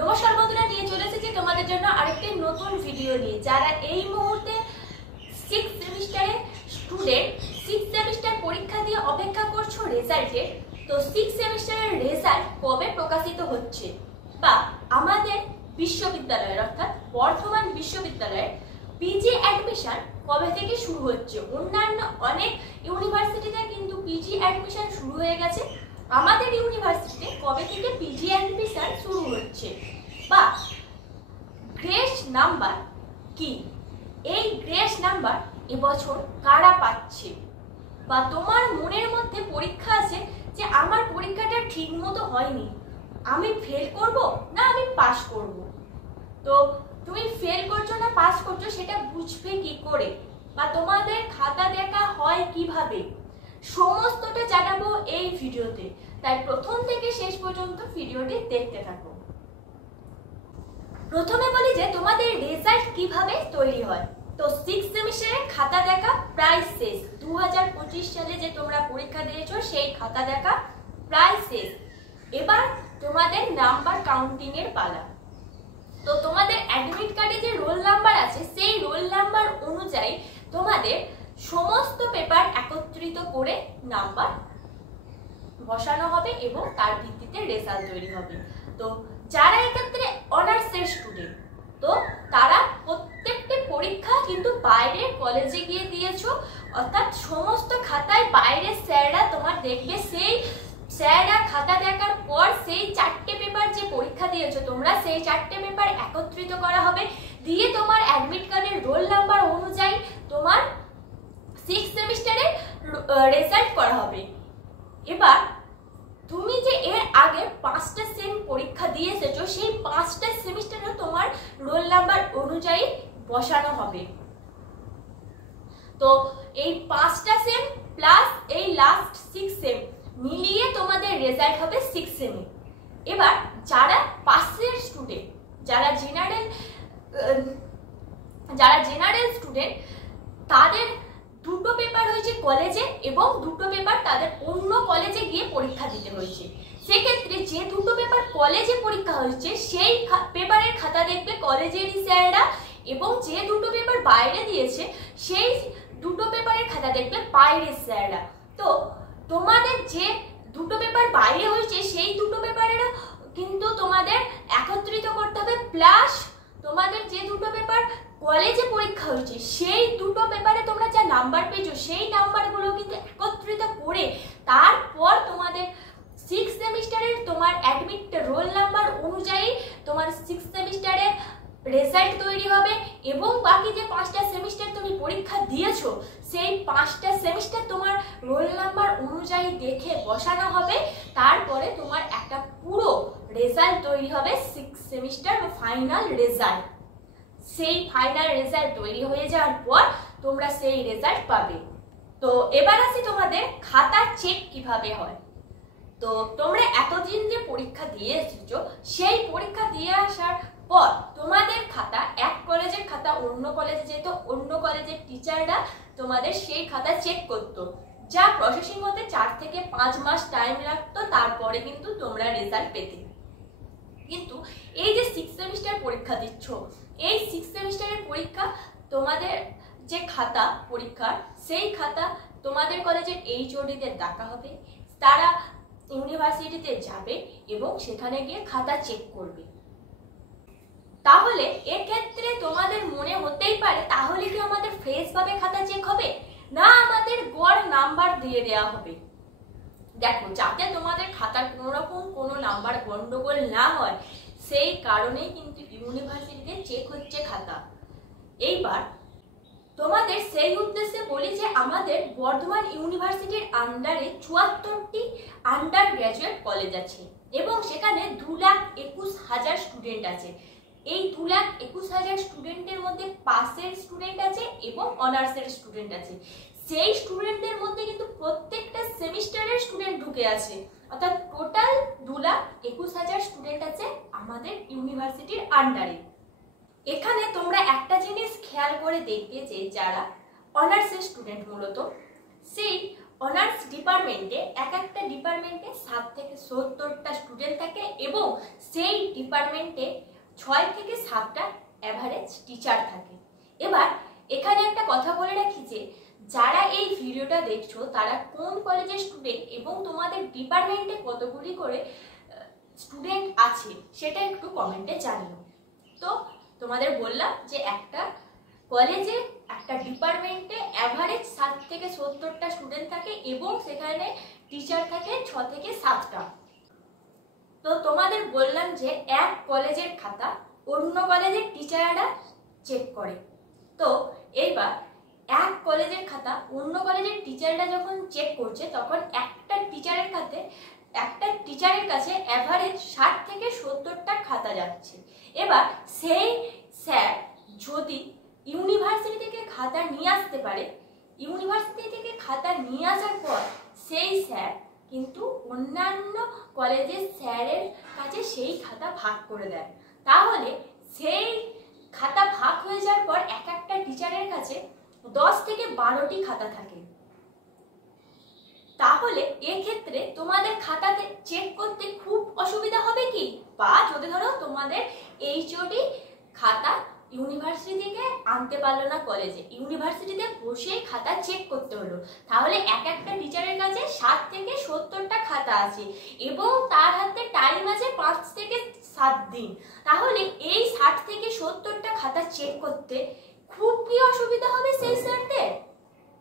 নমস্কার বন্ধুরা, নিয়ে চলে এসেছি তোমাদের জন্য আরেকটি নতুন ভিডিও নিয়ে। যারা এই মুহূর্তে 6th সেমিস্টারে স্টুডেন্ট, 6th সেমিস্টার পরীক্ষা দিয়ে অপেক্ষা করছো রেজাল্টের, তো 6th সেমিস্টারের রেজাল্ট কবে প্রকাশিত হচ্ছে বা আমাদের বিশ্ববিদ্যালয়ের অর্থাৎ বর্ধমান বিশ্ববিদ্যালয়ের পিজি অ্যাডমিশন কবে থেকে শুরু হচ্ছে। অন্যান্য অনেক ইউনিভার্সিটিতে কিন্তু পিজি অ্যাডমিশন শুরু হয়ে গেছে, আমাদের ইউনিভার্সিটিতে কবে থেকে পিজি অ্যাডমিশন শুরু হচ্ছে বা গ্রেস নাম্বার কি, এই গ্রেস নাম্বার এবছর কারা পাচ্ছে, বা তোমার মনের মধ্যে পরীক্ষা আছে যে আমার পরীক্ষাটা ঠিক মতো হয়নি, আমি ফেল করব না আমি পাস করব। তো তুমি ফেল করছো না পাস করছো সেটা বুঝবে কি করে, বা তোমাদের খাতা দেখা হয় কিভাবে, সমস্তটা জানাবো এই ভিডিওতে। তাই প্রথম থেকে শেষ পর্যন্ত ভিডিওটি দেখতে থাকো। প্রথমে বলি যে তোমাদের রেজাল্ট কিভাবে তৈরি হয়। তো 6th সেমিস্টারের খাতা দেখা প্রায় শেষ। 2025 সালে যে তোমরা পরীক্ষা দিয়েছো সেই খাতা দেখা প্রায় শেষ। এবার তোমাদের নাম্বার কাউন্টিং এর পালা। তো তোমাদের অ্যাডমিট কার্ডে যে রোল নাম্বার আছে সেই রোল নাম্বার অনুযায়ী তোমাদের সমস্ত পেপার একত্রিত করে নাম্বার বসানো হবে এবং তার ভিত্তিতে রেজাল্ট তৈরি হবে। তো যারা এক্ষেত্রে অনার্সের স্টুডেন্ট, তো তারা প্রত্যেকটি পরীক্ষা কিন্তু বাইরের কলেজে গিয়ে দিয়েছো, অর্থাৎ সমস্ত খাতায় বাইরের স্যাররা তোমার দেখবে, সেই স্যাররা খাতা দেখার পর সেই 4টে পেপার যে পরীক্ষা দিয়েছো তোমরা, সেই 4টে পেপার একত্রিত করা হবে, দিয়ে তোমার অ্যাডমিট কার্ডের রোল নাম্বার অনুযায়ী তোমার 6th সেমিস্টারে রেজাল্ট করা হবে। এবার তুমি যে এর আগে 5টা সেম পরীক্ষা দিয়ে এসেছো সেই 5টা সেমিস্টারে তোমার রোল নাম্বার অনুযায়ী বসানো হবে। তো এই 5টা সেম প্লাস এই লাস্ট 6 সেম মিলিয়ে তোমাদের রেজাল্ট হবে 6 সেমে। এবার যারা পাসের স্টুডেন্ট, যারা জেনারেল স্টুডেন্ট, তাদের দুটো পেপার হয়েছে কলেজে এবং দুটো পেপার তাদের অন্য কলেজে গিয়ে পরীক্ষা দিতে হয়েছে। সেক্ষেত্রে যে দুটো পেপার কলেজে পরীক্ষা হয়েছে সেই পেপারের খাতা দেখবে কলেজেরই স্যাররা, এবং যে দুটো পেপার বাইরে দিয়েছে সেই দুটো পেপারের খাতা দেখবে বাইরের স্যাররা। তো তোমাদের যে দুটো পেপার বাইরে হয়েছে সেই দুটো পেপারের কিন্তু তোমাদের একত্রিত করতে হবে, প্লাস তোমাদের যে দুটো পেপার কলেজে পরীক্ষা হয়েছে সেই দুটো পেপারে তোমরা যা নাম্বার পেয়েছো সেই নাম্বারগুলো কিন্তু একত্রিত করে তারপর তোমাদের 6th সেমিস্টারের তোমার অ্যাডমিট রোল নাম্বার অনুযায়ী তোমার 6th সেমিস্টারের রেজাল্ট তৈরি হবে, এবং বাকি যে 5টা সেমিস্টার তুমি পরীক্ষা দিয়েছো সেই 5টা সেমিস্টার তোমার রোল নাম্বার অনুযায়ী দেখে বসানো হবে। তারপরে তোমার একটা পুরো রেজাল্ট তৈরি হবে 6th সেমিস্টার ফাইনাল রেজাল্ট। সেই ফাইনাল রেজাল্ট তৈরি হয়ে যাওয়ার পর তোমরা সেই রেজাল্ট পাবে। তো এবার আসি তোমাদের খাতা চেক কিভাবে হয়। তো তোমরা এতদিন যে পরীক্ষা দিয়ে এসেছো সেই পরীক্ষা দিয়ে আসার পর তোমাদের খাতা, এক কলেজের খাতা অন্য কলেজে যেত, অন্য কলেজের টিচাররা তোমাদের সেই খাতা চেক করতো, যা প্রসেসিং হতে 4 থেকে 5 মাস টাইম লাগতো, তারপরে কিন্তু তোমরা রেজাল্ট পেতে। কিন্তু এই যে 6th সেমিস্টার পরীক্ষা দিচ্ছ, এই 6th সেমিস্টারের পরীক্ষা তোমাদের যে খাতা পরীক্ষার সেই খাতা তোমাদের কলেজের এইচওডিদের দেখা হবে, তারা ইউনিভার্সিটিতে যাবে এবং সেখানে গিয়ে খাতা চেক করবে। তাহলে এক্ষেত্রে তোমাদের মনে হতেই পারে তাহলে কি আমাদের ফ্রেশ ভাবে খাতা চেক হবে, না আমাদের গড় নাম্বার দিয়ে দেওয়া হবে। দেখো, যাতে তোমাদের খাতার কোনো রকম কোনো নাম্বার গন্ডগোল না হয় সেই কারণেই কিন্তু ইউনিভার্সিটিতে চেক হচ্ছে খাতা। এইবার তোমাদের সেই উদ্দেশ্যে বলি যে আমাদের বর্ধমান ইউনিভার্সিটির আন্ডারে 74টি আন্ডার গ্র্যাজুয়েট কলেজ আছে এবং সেখানে 2,21,000 স্টুডেন্ট আছে। এই 2,21,000 স্টুডেন্টের মধ্যে পাসের স্টুডেন্ট আছে এবং অনার্সের স্টুডেন্ট আছে। সেই স্টুডেন্টদের মধ্যে কিন্তু প্রত্যেকটা সেমিস্টারের স্টুডেন্ট ঢুকে আছে, অর্থাৎ টোটাল 2,21,000 স্টুডেন্ট আছে আমাদের ইউনিভার্সিটির আন্ডারে। এখানে তোমরা একটা জিনিস খেয়াল করে দেখবে যে যারা অনার্সের স্টুডেন্ট, মূলত সেই অনার্স ডিপার্টমেন্টে এক একটা ডিপার্টমেন্টে 60 থেকে 70টা স্টুডেন্ট থাকে এবং সেই ডিপার্টমেন্টে 6 থেকে 7টা অ্যাভারেজ টিচার থাকে। এবার এখানে একটা কথা বলে রাখি যে যারা এই ভিডিওটা দেখছো তারা কোন কলেজের স্টুডেন্ট এবং তোমাদের ডিপার্টমেন্টে কতগুলি করে স্টুডেন্ট আছে সেটা একটু কমেন্টে জানিও। তো তোমাদের বললাম যে একটা কলেজে একটা ডিপার্টমেন্টে অ্যাভারেজ 60 থেকে 70টা স্টুডেন্ট থাকে এবং সেখানে টিচার থাকে 6 থেকে 7টা। তো তোমাদের বললাম যে এক কলেজের খাতা অন্য কলেজের টিচাররা চেক করে। তো এইবার এক কলেজের খাতা অন্য কলেজের টিচাররা যখন চেক করছে তখন একটা টিচারের কাছে অ্যাভারেজ 60 থেকে 70টা খাতা যাচ্ছে। এবার সেই স্যার যদি ইউনিভার্সিটি থেকে খাতা নিয়ে আসতে পারে, ইউনিভার্সিটি থেকে খাতা নিয়ে আসার পর সেই স্যার কিন্তু অন্যান্য কলেজের স্যারের কাছে সেই খাতা ভাগ করে দেয়। তাহলে সেই খাতা ভাগ হয়ে যাওয়ার পর এক একটা টিচারের কাছে 10 থেকে 12টি খাতা থাকে। তাহলে এক্ষেত্রে তোমাদের খাতাতে চেক করতে খুব অসুবিধা হবে কি? বা যদি ধরো তোমাদের এইচওডি খাতা ইউনিভার্সিটি থেকে আনতে পারলো না কলেজে, ইউনিভার্সিটিতে বসেই খাতা চেক করতে হলো, তাহলে এক একটা টিচারের কাছে 60 থেকে 70টা খাতা আছে এবং তার হাতে টাইম আছে 5 থেকে 7 দিন। তাহলে এই 60 থেকে 70টা খাতা চেক করতে খুব কি অসুবিধা হবে সেই স্যারদের?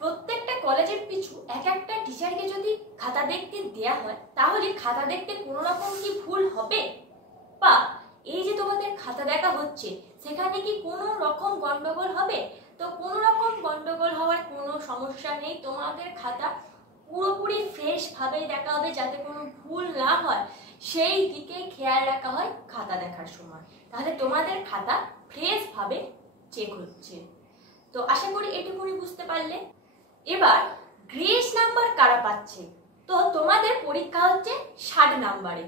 প্রত্যেকটা কলেজের পিছু এক একটা টিচারকে যদি খাতা দেখতে দেয়া হয় তাহলে খাতা দেখতে কোনো রকম কি ভুল হবে? বা এই যে তোমাদের খাতা দেখা হচ্ছে সেখানে কি কোনো রকম গন্ডগোল হবে? তো কোনো রকম গন্ডগোল হওয়ার কোনো সমস্যা নেই, তোমাদের খাতা পুরোপুরি ফ্রেশ ভাবে দেখা হবে যাতে কোনো ভুল না হয় সেই দিকে খেয়াল রাখা হয় খাতা দেখার সময়। তাহলে তোমাদের খাতা ফ্রেশ ভাবে চেক হচ্ছে। তো আশা করি এটুকুনি বুঝতে পারলে। এবার গ্রেস নাম্বার কারা পাচ্ছে? তো তোমাদের পরীক্ষা হচ্ছে 60 নাম্বারে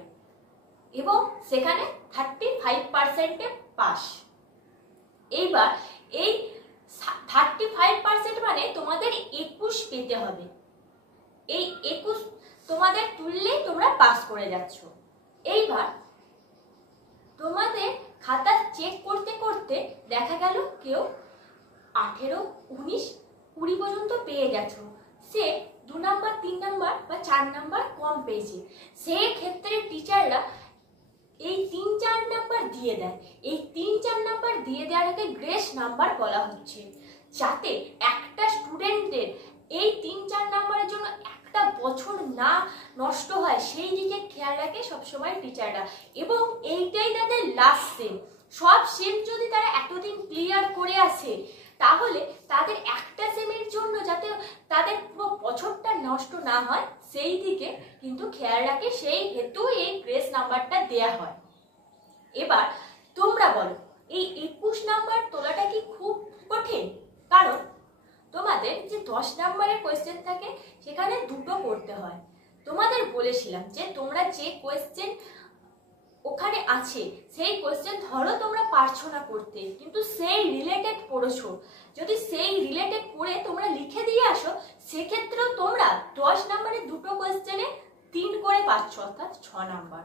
এবং সেখানে 35% পাস। এইবার এই 35% মানে তোমাদের 21 পেতে হবে। এই 21 তোমাদের তুললেই তোমরা পাস করে যাচ্ছ। এইবার তোমাদের খাতা চেক করতে করতে দেখা গেল কেউ 18, 19, 20 পর্যন্ত পেয়ে গেছো, সে 2 নাম্বার 3 নাম্বার বা 4 নাম্বার কম পেয়েছে। সেই ক্ষেত্রে টিচাররা এই 3-4 নাম্বার দিয়ে দেয়। এই 3-4 নাম্বার দিয়ে দেওয়াটাকে গ্রেস নাম্বার বলা হচ্ছে, যাতে একটা স্টুডেন্টের এই 3-4 নাম্বারের জন্য একটা বছর না নষ্ট হয় সেই দিকে খেয়াল রাখে সবসময় টিচাররা। এবং এইটাই তাদের লাস্ট সেম। সব সেম যদি তারা এতদিন ক্লিয়ার করে আসে তাহলে তাদের একটা সেমের জন্য যাতে তাদের পুরো বছরটা নষ্ট না হয় সেই দিকে কিন্তু খেয়াল রাখে, সেই হেতু এই গ্রেস নাম্বারটা দেয়া হয়। এবার তোমরা বলো এই 21 নাম্বার তোলাটা কি খুব কঠিন? কারণ তোমাদের যে 10 নাম্বারের কোয়েশ্চেন থাকে সেখানে দুটো করতে হয়। তোমাদের বলেছিলাম যে তোমরা যে কোয়েশ্চেন ওখানে আছে সেই কোয়েশ্চেন ধরো তোমরা পারছো না করতে কিন্তু সেই রিলেটেড পড়েছো, যদি সেই রিলেটেড পড়ে তোমরা লিখে দিয়ে আসো সেক্ষেত্রেও তোমরা 10 নাম্বারের দুটো কোয়েশ্চেনে 3 করে পাচ্ছ, অর্থাৎ 6 নাম্বার।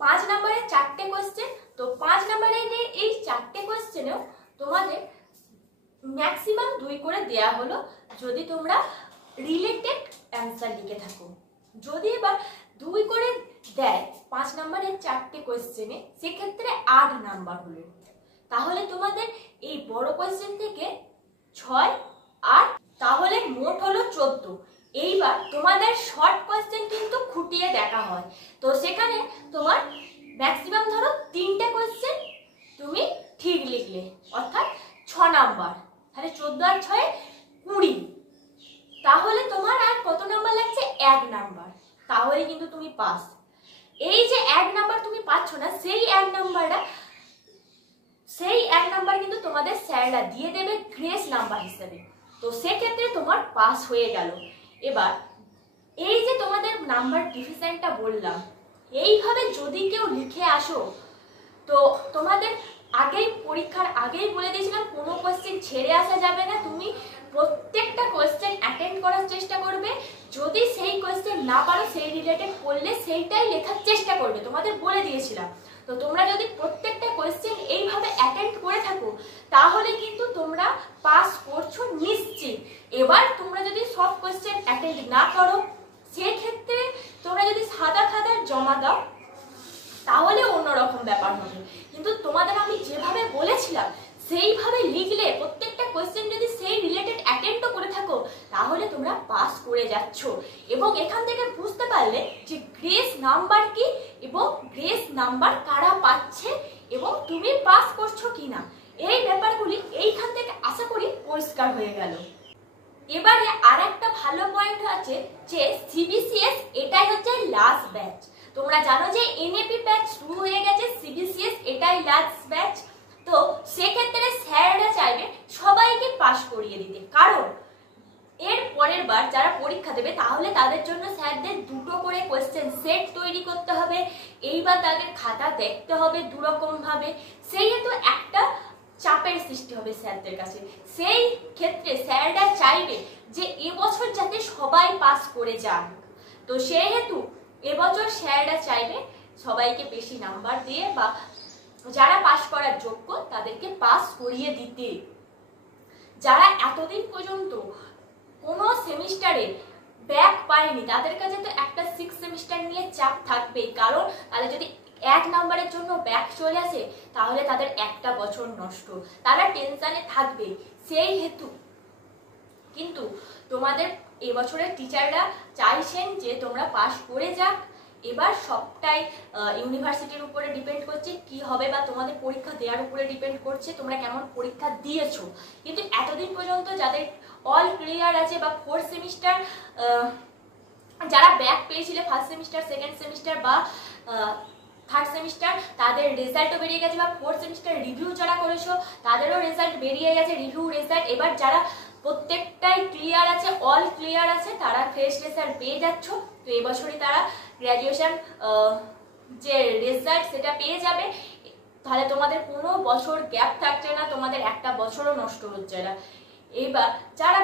5 নাম্বারের 4টে কোয়েশ্চেন, তো 5 নাম্বারের এই 4টে কোয়েশ্চেনেও তোমাদের ম্যাক্সিমাম 2 করে দেয়া হলো যদি তোমরা রিলেটেড অ্যান্সার লিখে থাকো। যদি এবার 2 করে দেয় 5 নাম্বারের 4টে কোয়েশ্চেনে সেক্ষেত্রে 8 নাম্বার হলো। তাহলে তোমাদের এই বড় কোয়েশ্চেন থেকে 6, 8, তাহলে মোট হলো 14। এইবার তোমাদের শর্ট কোয়েশ্চেন কিন্তু খুঁটিয়ে দেখা হয়, তো সেখানে তোমার ম্যাক্সিমাম ধরো 3টে কোয়েশ্চেন তুমি ঠিক লিখলে অর্থাৎ 6 নাম্বার, তাহলে 14 আর 6 20, তাহলে তোমার আর কত নাম্বার লাগছে? 1 নাম্বার, তাহলে কিন্তু তুমি পাস। এই যে 1 নাম্বার তুমি পাচ্ছ না সেই 1 নাম্বার কিন্তু তোমাদের স্যাররা দিয়ে দেবে গ্রেস নাম্বার হিসেবে, তো সেক্ষেত্রে তোমার পাস হয়ে গেল। এবার এই যে তোমাদের নাম্বার ডিভিশনটা বললাম এইভাবে যদি কেউ লিখে আসো তো তোমাদের আগেই পরীক্ষার আগেই বলে দিয়েছিলাম কোনো কোয়েশ্চেন ছেড়ে আসা যাবে না, তুমি প্রত্যেকটা কোয়েশ্চেন অ্যাটেন্ড করার চেষ্টা করবে। যদি সেই কোয়েশ্চেন না পারো, সেই রিলেটেড পড়লে সেইটাই লেখার চেষ্টা করবে, তোমাদের বলে দিয়েছিলাম। তো তোমরা যদি প্রত্যেকটা কোয়েশ্চেন এইভাবে অ্যাটেন্ড করে থাকো তাহলে কিন্তু তোমরা পাস করছো নিশ্চিত। এবার তোমরা যদি সব কোয়েশ্চেন অ্যাটেন্ড না করো, সেক্ষেত্রে তোমরা যদি সাদা খাতার জমা দাও তাহলে অন্যরকম ব্যাপার হবে। কিন্তু তোমাদের আমি যেভাবে বলেছিলাম সেইভাবে লিখলে, প্রত্যেকটা কোয়েশ্চেন যদি সেই রিলেটেড অ্যাটেন্ডও করে থাকো তাহলে তোমরা পাস করে যাচ্ছ। এবং এখান থেকে বুঝতে পারলে যে গ্রেস নাম্বার কি এবং গ্রেস নাম্বার কারা পাচ্ছে এবং তুমি পাস করছো কিনা, এই ব্যাপারগুলি এইখান থেকে আশা করি পরিষ্কার হয়ে গেল। এবারে আর একটা ভালো পয়েন্ট আছে যে সিবিসিএস এটাই হচ্ছে লাস্ট ব্যাচ। তোমরা জানো যে এনএপি ব্যাচ শুরু হয়ে গেছে, সিবিসিএস এটাই লাস্ট ব্যাচ। তো সেক্ষেত্রে স্যাররা চাইবে সবাইকে পাস করিয়ে দিতে, কারণ এর পরের বার যারা পরীক্ষা দেবে তাহলে তাদের জন্য স্যারদের দুটো করে কোয়েশ্চেন সেট তৈরি করতে হবে, এইবার তাদের খাতা দেখতে হবে দুরকম ভাবে, সেই হেতু একটা চাপের সৃষ্টি হবে স্যারদের কাছে। সেই ক্ষেত্রে স্যাররা চাইবে যে এবছর যাতে সবাই পাস করে যান। তো সেই হেতু এবছর স্যাররা চাইবে সবাইকে বেশি নাম্বার দিয়ে বা যারা পাস করার যোগ্য তাদেরকে পাস করিয়ে দিতে। যারা এতদিন পর্যন্ত কোনো সেমিস্টারে ব্যাক পায়নি তাদের কাছে তো একটা 6 সেমিস্টার নিয়ে চাপ থাকবেই, কারণ তাদের যদি 1 নাম্বারের জন্য ব্যাক চলে আসে তাহলে তাদের একটা বছর নষ্ট, তারা টেনশনে থাকবে। সেই হেতু কিন্তু তোমাদের এবছরের টিচাররা চাইছেন যে তোমরা পাস করে যাক। এবার সবটাই ইউনিভার্সিটির উপরে ডিপেন্ড করছে কি হবে, বা তোমাদের পরীক্ষা দেওয়ার উপরে ডিপেন্ড করছে তোমরা কেমন পরীক্ষা দিয়েছো। কিন্তু এতদিন পর্যন্ত যাদের অল ক্লিয়ার আছে বা 4 সেমিস্টার যারা ব্যাক পেয়েছিল, ফার্স্ট সেমিস্টার, সেকেন্ড সেমিস্টার বা থার্ড সেমিস্টার, তাদের রেজাল্টও বেরিয়ে গেছে, বা 4 সেমিস্টার রিভিউ যারা করেছো তাদেরও রেজাল্ট বেরিয়ে গেছে, রিভিউ রেজাল্ট। এবার যারা প্রত্যেকটাই ক্লিয়ার আছে, অল ক্লিয়ার আছে, তারা ফ্রেশ রেজাল্ট পেয়ে যাচ্ছ। তো এবছরই তারা গ্র্যাজুয়েশন যে রেজাল্ট সেটা পেয়ে যাবে, তাহলে তোমাদের কোনো বছর গ্যাপ থাকছে না, তোমাদের একটা বছরও নষ্ট হচ্ছে না। এইবার যারা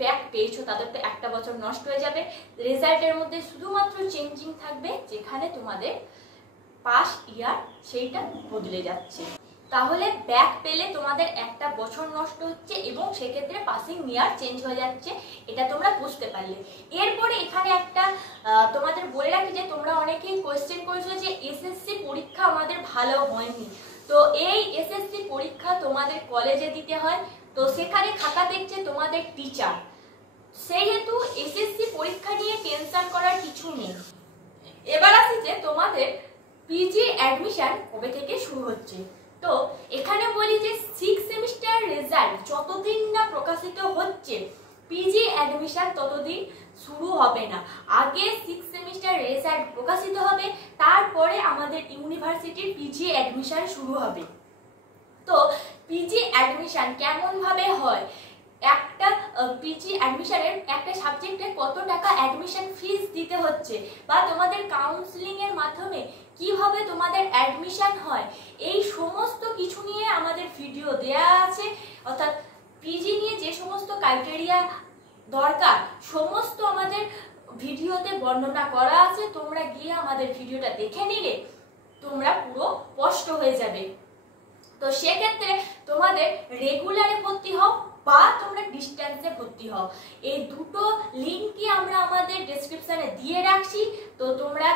ব্যাক পেয়েছো তাদের তো একটা বছর নষ্ট হয়ে যাবে, রেজাল্টের মধ্যে শুধুমাত্র চেঞ্জিং থাকবে, যেখানে তোমাদের পাস ইয়ার সেইটা বদলে যাচ্ছে। তাহলে ব্যাক পেলে তোমাদের একটা বছর নষ্ট হচ্ছে এবং সেক্ষেত্রে পাসিং ইয়ার চেঞ্জ হয়ে যাচ্ছে, এটা তোমরা বুঝতে পারলে। এরপরে এখানে একটা তোমাদের বলে রাখি যে তোমরা অনেকেই কোয়েশ্চেন করেছো যে এসএসসি পরীক্ষা আমাদের ভালো হয়নি। তো এই এসএসসি পরীক্ষা তোমাদের কলেজে দিতে হয়, তো সেখানে খাতা দেখছে তোমাদের টিচার, সেই হেতু এসএসসি পরীক্ষা নিয়ে টেনশন করার কিছু নেই। এবার আসি যে তোমাদের পিজি অ্যাডমিশন কবে থেকে শুরু হচ্ছে। তো এখানে বলি যে 6 সেমিস্টার রেজাল্ট যতদিন না প্রকাশিত হচ্ছে পিজি অ্যাডমিশন ততদিন শুরু হবে না। আগে 6 সেমিস্টার রেজাল্ট প্রকাশিত হবে, তারপরে আমাদের ইউনিভার্সিটির পিজি অ্যাডমিশন শুরু হবে। তো পিজি অ্যাডমিশন কেমন ভাবে হয়, একটা পিজি অ্যাডমিশনের একটা সাবজেক্টে কত টাকা অ্যাডমিশন ফিস দিতে হচ্ছে, বা তোমাদের কাউন্সিলিং এর মাধ্যমে কিভাবে তোমাদের অ্যাডমিশন হয়, এই সমস্ত কিছু নিয়ে আমাদের ভিডিও দেয়া আছে। অর্থাৎ পিজি নিয়ে যে সমস্ত ক্রাইটেরিয়া দরকার সমস্ত আমাদের ভিডিওতে বর্ণনা করা আছে, তোমরা গিয়ে আমাদের ভিডিওটা দেখে নিলে তোমরা পুরো স্পষ্ট হয়ে যাবে। তো সেক্ষেত্রে তোমাদের রেগুলারে ভর্তি হও বা তোমরা ডিস্টেন্সে ভর্তি হও, এই দুটো লিঙ্কই আমরা আমাদের ডেসক্রিপশনে দিয়ে রাখছি। তো তোমরা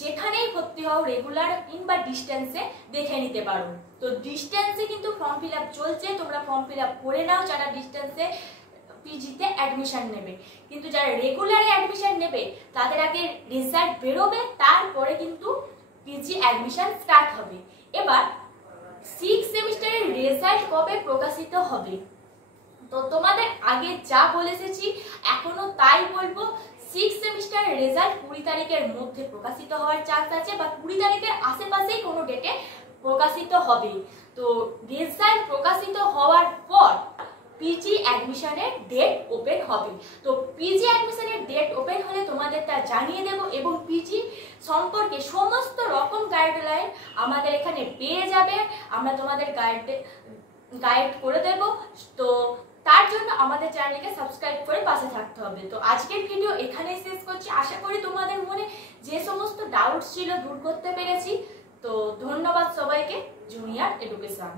যেখানেই ভর্তি হও রেগুলার কিংবা ডিস্টেন্সে দেখে নিতে পারো। তো ডিস্টেন্সে কিন্তু ফর্ম ফিল আপ চলছে, তোমরা ফর্ম ফিল আপ করে নাও যারা ডিস্টেন্সে পিজিতে অ্যাডমিশন নেবে। কিন্তু যারা রেগুলারে অ্যাডমিশন নেবে তাদের আগে রেজাল্ট বেরোবে, তারপরে কিন্তু পিজি অ্যাডমিশন স্টার্ট হবে। এবার 6 সেমিস্টারের রেজাল্ট কবে প্রকাশিত হবে, তো তোমাদের আগে যা বলে এসেছি এখনো তাই বলবো। 6 সেমিস্টার রেজাল্ট 20 তারিখের মধ্যে প্রকাশিত হওয়ার চান্স আছে, বা 20 তারিখের আশেপাশেই কোনো ডেটে প্রকাশিত হবে। তো রেজাল্ট প্রকাশিত হওয়ার পর পিজি অ্যাডমিশনের ডেট ওপেন হবে। তো পিজি অ্যাডমিশনের ডেট ওপেন হলে তোমাদের তা জানিয়ে দেব এবং পিজি সম্পর্কে সমস্ত রকম গাইডলাইন আমাদের এখানে পেয়ে যাবে। আমরা তোমাদের গাইড করে দেব। তো তার জন্য আমাদের চ্যানেলকে সাবস্ক্রাইব করে পাশে থাকতে হবে। তো আজকের ভিডিও এখানেই শেষ করছি। আশা করি তোমাদের মনে যে সমস্ত ডাউটস ছিল দূর করতে পেরেছি। তো ধন্যবাদ সবাইকে। Junior education.